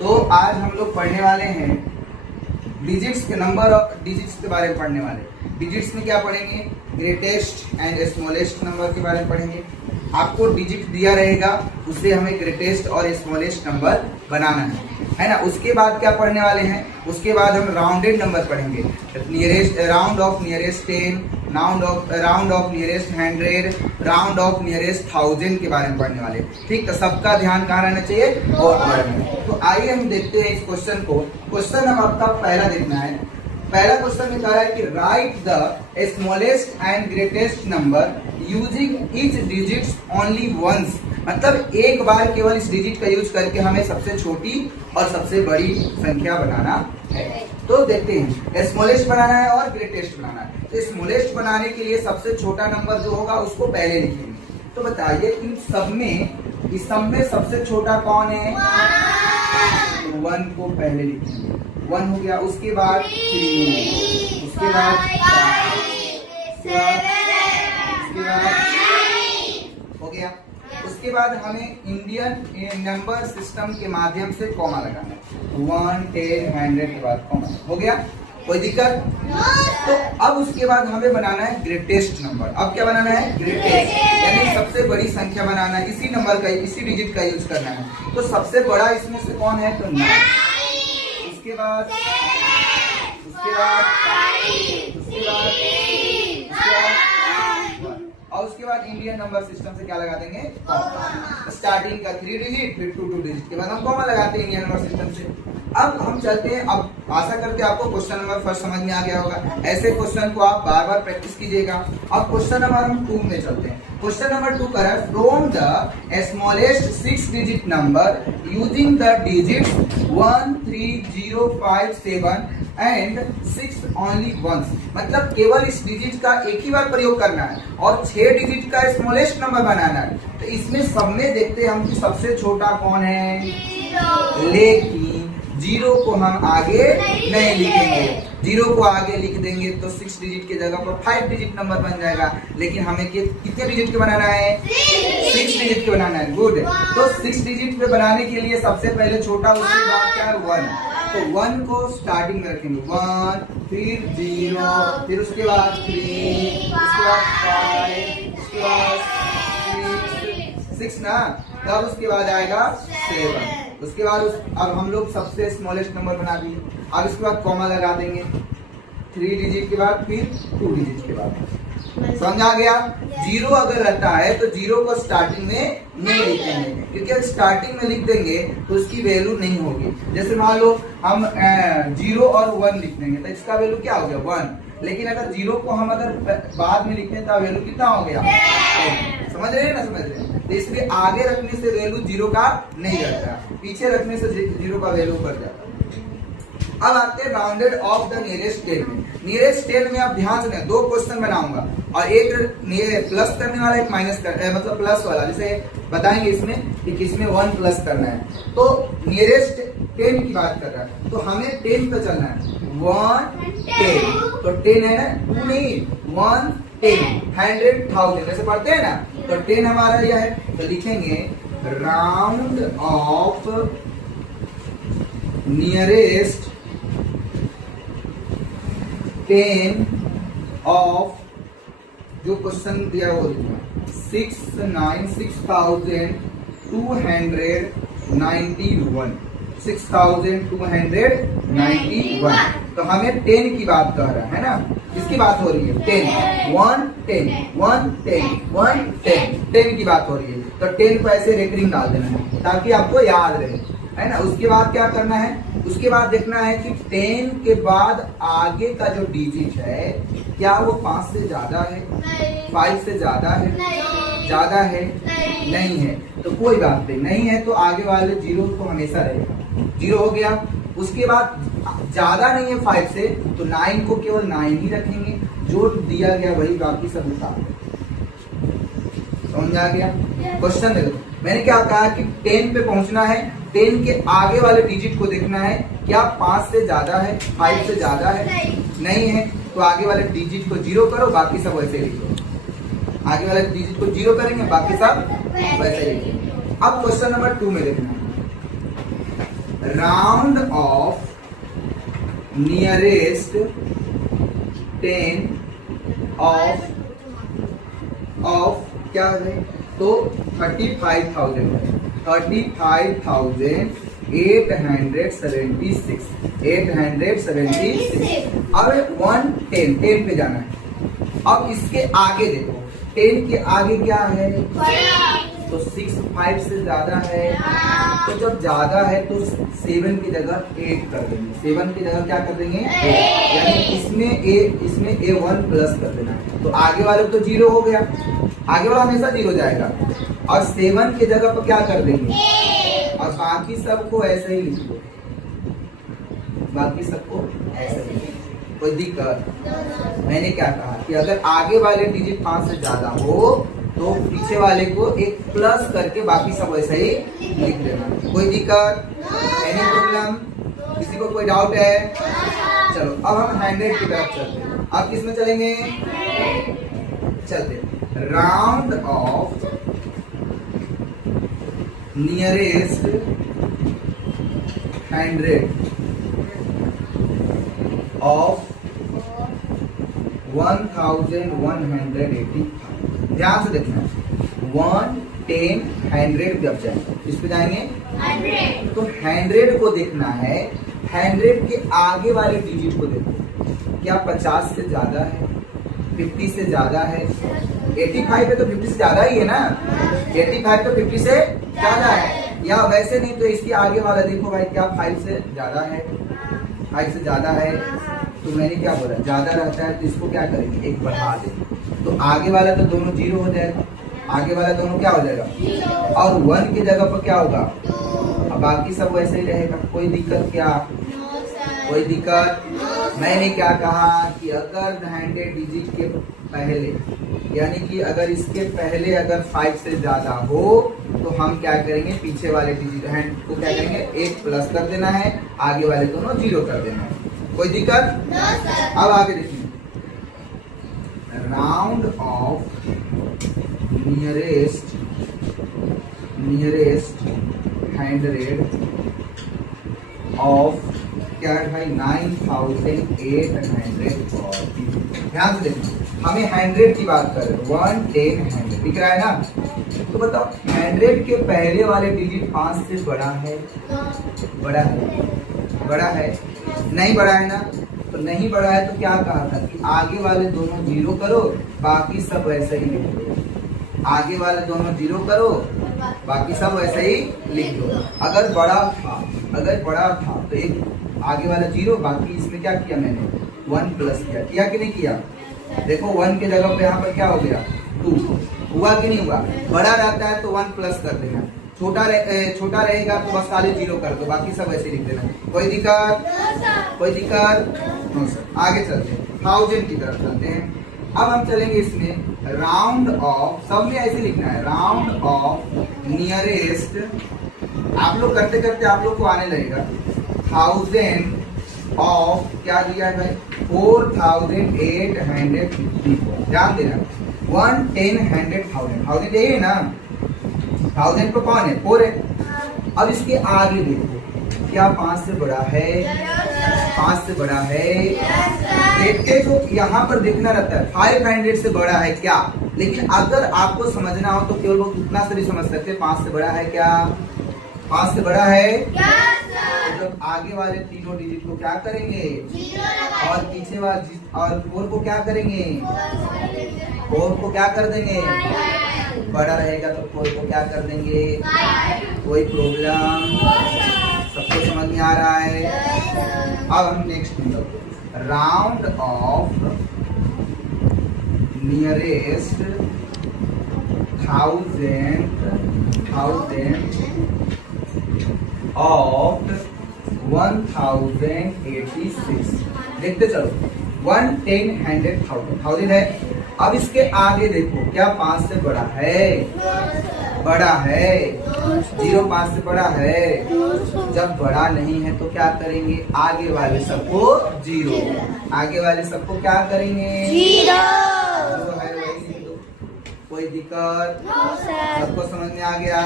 तो आज हम लोग पढ़ने वाले हैं डिजिट्स के नंबर ऑफ डिजिट्स के बारे में पढ़ने वाले। डिजिट्स में क्या पढ़ेंगे? ग्रेटेस्ट एंड स्मॉलेस्ट नंबर के बारे में पढ़ेंगे। आपको डिजिट दिया रहेगा, उससे हमें ग्रेटेस्ट और स्मॉलेस्ट नंबर बनाना है ना। उसके बाद क्या पढ़ने वाले हैं? उसके बाद हम राउंडेड नंबर पढ़ेंगे। Nearest, round of nearest 10, round of nearest 100, round of nearest 1000 के बारे में पढ़ने वाले। ठीक, तो सबका ध्यान कहाँ रहना चाहिए? और तो आइए हम देखते हैं इस क्वेश्चन को। क्वेश्चन हम आपका पहला देखना है। पहला क्वेश्चन में कह रहा है कि write the smallest and greatest number using each digits only once. मतलब एक बार केवल इस डिजिट का यूज करके हमें सबसे छोटी और सबसे बड़ी संख्या बनाना है। तो देखते हैं, स्मॉलेस्ट बनाना है और ग्रेटेस्ट बनाना है। तो स्मॉलेस्ट बनाने के लिए सबसे छोटा नंबर जो होगा उसको पहले लिखेंगे। तो बताइए इन सब में सबसे छोटा कौन है? 1 को पहले लिखेंगे। 1 हो गया, उसके बाद 3, उसके बाद 5, उसके बाद हो गया। उसके बाद हमें इंडियन नंबर सिस्टम के माध्यम से कॉमा लगाना है। 1, 10, 100 के बाद कॉमा हो गया। कोई दिक्कत? तो अब उसके बाद हमें बनाना है ग्रेटेस्ट नंबर। अब क्या बनाना है? ग्रेटेस्ट, यानी सबसे बड़ी संख्या बनाना है। इसी नंबर का, इसी डिजिट का यूज करना है। तो सबसे बड़ा इसमें से कौन है? तो 9। उसके बाद और उसके बाद इंडियन नंबर सिस्टम से क्या लगा देंगे? स्टार्टिंग का 3 डिजिट, फिर 2 डिजिट के बाद हम कॉमा लगाते हैं इंडियन नंबर सिस्टम से। अब हम चलते हैं। अब आशा करके आपको क्वेश्चन नंबर फर्स्ट समझ में आ गया होगा। ऐसे क्वेश्चन को आप बार बार प्रैक्टिस कीजिएगा। अब क्वेश्चन नंबर हम 2 में चलते हैं। क्वेश्चन नंबर 2 कर है from the smallest 6 digit number using the digits 1, 3, 0, 5, 7 and 6 only once. मतलब केवल इस डिजिट का एक ही बार प्रयोग करना है और 6 डिजिट का स्मॉलेस्ट नंबर बनाना है। तो इसमें सब में देखते हैं हम कि सबसे छोटा कौन है? लेकिन 0 को हम आगे नहीं लिखेंगे। 0 को आगे लिख देंगे तो 6 डिजिट के जगह पर 5 डिजिट नंबर बन जाएगा। लेकिन हमें कितने डिजिट के बनाना है? 6 डिजिट के बनाना है। गुड। तो 6 डिजिट पे बनाने के लिए सबसे पहले छोटा, उसके बाद क्या है? 1। तो 1 को स्टार्टिंग में रखेंगे। 1, फिर 0, फिर उसके बाद 3, उसके बाद 5, उसके बाद 6 ना। तब उसके बाद आएगा 7। उसके बाद अब हम लोग सबसे स्मॉलेस्ट नंबर बना दिए। अब इसके बाद कॉमा लगा देंगे 3 डिजिट के बाद, फिर 2 डिजिट के बाद। समझ आ गया? 0 अगर रहता है तो 0 को स्टार्टिंग में नहीं लिखेंगे, क्योंकि अगर स्टार्टिंग में लिख देंगे तो उसकी वैल्यू नहीं होगी। जैसे मान लो हम 0 और 1 लिख देंगे तो इसका वैल्यू क्या हो गया? 1। लेकिन अगर 0 को हम अगर बाद में लिखते हैं तो वैल्यू कितना हो गया? समझ रहे हैं ना? समझ रहे हैं? तो इसलिए आगे रखने से वैल्यू 0 का नहीं रहता, पीछे रखने से 0 का वैल्यू बढ़ जाता है। अब आते हैं राउंडेड ऑफ द नियरेस्ट 10 में। नियरेस्ट 10 में आप ध्यान से 2 क्वेश्चन बनाऊंगा और एक प्लस करने वाला, एक माइनस मतलब प्लस वाला। जैसे बताएंगे इसमें कि किसमें 1 प्लस करना है। तो नियरेस्ट 10 की बात कर रहा है तो हमें 10 पे चलना है। 1, 10, तो 10 है ना, 2 नहीं, 1, 10, 100, 1000 जैसे पढ़ते हैं ना। तो 10 हमारा यह है, तो लिखेंगे राउंड ऑफ नियरेस्ट 10 ऑफ, जो क्वेश्चन दिया वो लिखना 6291, 6291। तो हमें 10 की बात कर रहा है ना, किसकी बात हो रही है? 10, 1, 10, 1, 10, 1, 10, 10 की बात हो रही है। तो 10 को ऐसे रेकरिंग डाल देना है ताकि आपको याद रहे, है ना। उसके बाद क्या करना है? उसके बाद देखना है कि 10 के बाद आगे का जो डिजिट है क्या वो 5 से ज्यादा है? 5 से ज्यादा है? ज्यादा है? नहीं है तो कोई बात नहीं है, तो आगे वाले 0 तो हमेशा रहेगा। 0 हो गया। उसके बाद ज्यादा नहीं है 5 से, तो 9 को केवल 9 ही रखेंगे। जो दिया गया वही, बाकी सब उतार। समझ आ गया? क्वेश्चन देखो, मैंने क्या कहा कि 10 पे पहुंचना है। 10 के आगे वाले डिजिट को देखना है क्या 5 से ज्यादा है? 5 से ज्यादा है? नहीं है, तो आगे वाले डिजिट को 0 करो, बाकी सब वैसे लिखो। आगे वाले डिजिट को 0 करेंगे, बाकी सब वैसे लिखो। अब क्वेश्चन नंबर 2 में देखना है। राउंड ऑफ नियरेस्ट 10 ऑफ क्या है, तो 35,876 अब 110 10 पे जाना है। अब इसके आगे देखो, 10 के आगे क्या है, तो 6 5 से ज्यादा है, तो जब ज्यादा है तो 7 की जगह 8 कर देंगे। 7 की जगह क्या कर देंगे, 8, यानी इसमें A1 प्लस कर देना है। तो आगे वाले तो 0 हो गया, आगे वाला हमेशा 0 जाएगा, और 7 की जगह पर क्या कर देंगे, और बाकी सबको ऐसे ही लिख दो, बाकी सबको ऐसे ही। कोई दिक्कत? मैंने क्या कहा कि अगर आगे वाले डिजिट 5 से ज्यादा हो तो पीछे वाले को एक प्लस करके बाकी सब वैसे ही लिख देना। कोई दिक्कत? Any problem? किसी को कोई डाउट है? चलो अब हम 100 की तरफ चलते हैं। अब किसमें चलेंगे, चलते राउंड ऑफ नियरेस्ट 100 ऑफ 1185। ध्यान से देखना, 1 10 100 जब जाएंगे इस पे जाएंगे 100, तो 100 को देखना है। 100 के आगे वाले डिजिट को देखो, क्या 50 से ज्यादा है, 50 से ज्यादा है। 85 पे तो 50 से ज्यादा ही है ना, 85 तो 50 से ज्यादा है, या वैसे नहीं तो इसके आगे वाला देखो भाई, क्या 5 से ज्यादा है, 5 से ज्यादा है। तो मैंने क्या बोला, ज्यादा रहता है तो इसको क्या करेंगे, एक बढ़ा देंगे, तो आगे वाला तो दोनों 0 हो जाएगा, आगे वाला दोनों क्या हो जाएगा, और 1 की जगह पर क्या होगा, अब बाकी सब वैसे ही रहेगा। कोई दिक्कत क्या? कोई दिक्कत? मैंने क्या कहा कि अगर 100 डिजिट के पहले, यानी कि अगर इसके पहले अगर 5 से ज्यादा हो तो हम क्या करेंगे, पीछे वाले डिजिट हैंड को क्या करेंगे, 1 प्लस कर देना है, आगे वाले दोनों 0 कर देना है। कोई दिक्कत? अब आगे देखिए, राउंड ऑफ नियरेस्ट 100 ऑफ क्या है भाई, 9840। ध्यान से देखना, हमें 100 की बात कर रहे हैं, 1 10 100 दिख रहा है ना। तो बताओ 100 के पहले वाले डिजिट 5 से बड़ा है, बड़ा है, बड़ा है, नहीं बड़ा है ना। तो नहीं बड़ा है तो क्या कहा था कि आगे वाले दोनों 0 करो, बाकी सब वैसे ही लिख दो। आगे वाले दोनों 0 करो, बाकी सब वैसे ही लिख दो। अगर बड़ा था तो एक आगे वाला 0, बाकी इसमें क्या किया मैंने, 1 प्लस किया कि नहीं किया। देखो 1 के जगह पे यहाँ पर क्या हो गया, 2 हुआ कि नहीं हुआ। बड़ा रहता है तो 1 प्लस कर देना, छोटा रहेगा तो बस खाली 0 कर दो, बाकी सब ऐसे लिख देना। कोई दिक्कत? कोई दिक्कत? No sir. आगे चलते हैं, 1000 की तरफ चलते हैं। अब हम चलेंगे इसमें राउंड ऑफ, सब में ऐसे लिखना है, राउंड ऑफ नियरेस्ट। आप लोग करते करते आप लोग को आने लगेगा। 1000 ऑफ क्या दिया है भाई, 4854। ध्यान देना, 1 10 100 1000 यही है ना, 1000 को कौन है, 4 है। अब इसके आगे देखो, क्या 5 से बड़ा है, 5 से बड़ा है। देखते तो यहाँ पर देखना रहता है 500 से बड़ा है क्या, लेकिन अगर आपको समझना हो तो केवल वो उतना से भी समझ सकते हैं, 5 से बड़ा है क्या, 5 से बड़ा है। तो जब आगे वाले तीनों डिजिट को क्या करेंगे, और पीछे वाले और 4 को क्या करेंगे, 4 को क्या कर देंगे, बड़ा रहेगा तो 4 को क्या कर देंगे। कोई प्रॉब्लम? सबको समझ में आ रहा है? अब हम next round of nearest 1000 of 1086। देखते चलो, 1 10 100 1000 है। अब इसके आगे देखो, क्या 5 से बड़ा है, बड़ा है। 0 5 से बड़ा है। जब बड़ा नहीं है तो क्या करेंगे, आगे वाले सबको 0, आगे वाले सबको क्या करेंगे, 0 है वही लिख दो। कोई दिक्कत? सबको समझ में आ गया?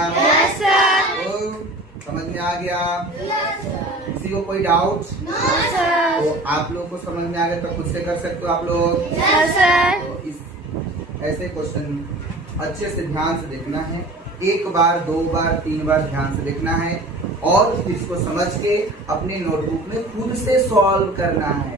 समझ में आ गया? किसी को कोई डाउट? तो आप लोग को समझ में आ गया तो खुद से कर सकते हो आप लोग। तो इस ऐसे क्वेश्चन अच्छे से ध्यान से देखना है, एक बार, दो बार, तीन बार ध्यान से देखना है और इसको समझ के अपने नोटबुक में खुद से सॉल्व करना है।